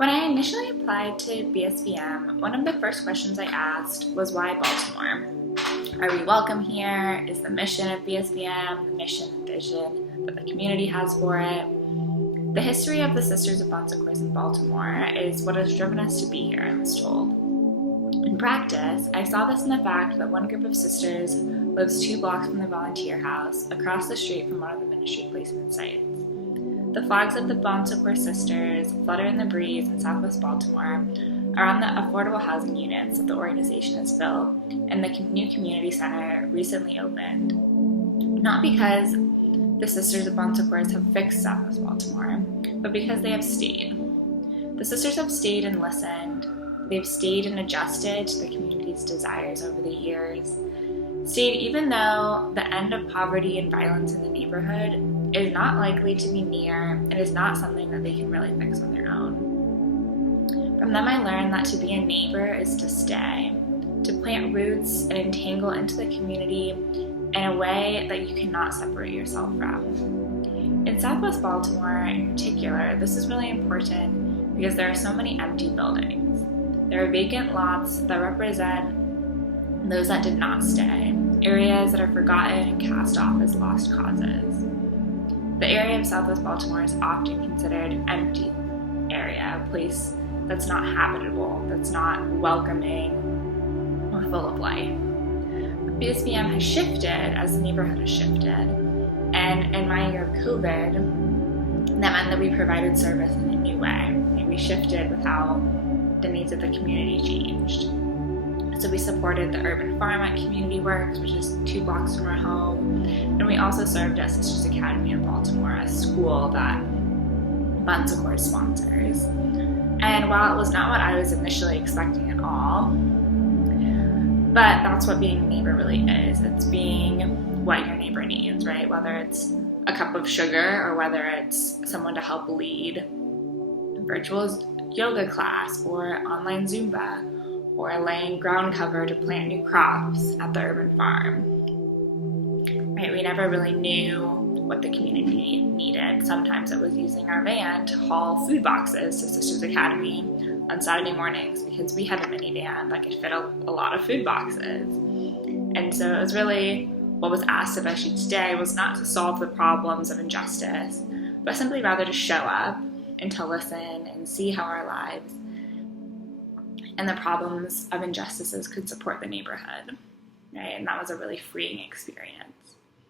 When I initially applied to BSVM, one of the first questions I asked was why Baltimore? Are we welcome here? Is the mission of BSVM the mission and vision that the community has for it? The history of the Sisters of Bon Secours in Baltimore is what has driven us to be here, I was told. In practice, I saw this in the fact that one group of sisters lives 2 blocks from the volunteer house, across the street from one of the ministry placement sites. The flags of the Bon Secours sisters flutter in the breeze in Southwest Baltimore are on the affordable housing units that the organization has built, and the new community center recently opened. Not because the Sisters of Bon Secours have fixed Southwest Baltimore, but because they have stayed. The sisters have stayed and listened. They've stayed and adjusted to the community's desires over the years. Stayed even though the end of poverty and violence in the neighborhood is not likely to be near and is not something that they can really fix on their own. From them I learned that to be a neighbor is to stay, to plant roots and entangle into the community in a way that you cannot separate yourself from. In Southwest Baltimore in particular, this is really important because there are so many empty buildings. There are vacant lots that represent those that did not stay, areas that are forgotten and cast off as lost causes. The area of Southwest Baltimore is often considered an empty area, a place that's not habitable, that's not welcoming or full of life. BSVM has shifted as the neighborhood has shifted, and in my year of COVID, that meant that we provided service in a new way, and we shifted with how the needs of the community changed. So we supported the urban farm at Community Works, which is 2 blocks from our home, and we also served at Sisters Academy in Baltimore, a school that Bon Secours sponsors. And while it was not what I was initially expecting at all, but that's what being a neighbor really is. It's being what your neighbor needs, right? Whether it's a cup of sugar or whether it's someone to help lead a virtual yoga class or online Zumba, or laying ground cover to plant new crops at the urban farm. Right? We never really knew what the community needed. Sometimes it was using our van to haul food boxes to Sisters Academy on Saturday mornings because we had a minivan that could fit a lot of food boxes. And so it was really what was asked of us each day was not to solve the problems of injustice, but simply rather to show up and to listen and see how our lives and the problems of injustices could support the neighborhood, right? And that was a really freeing experience.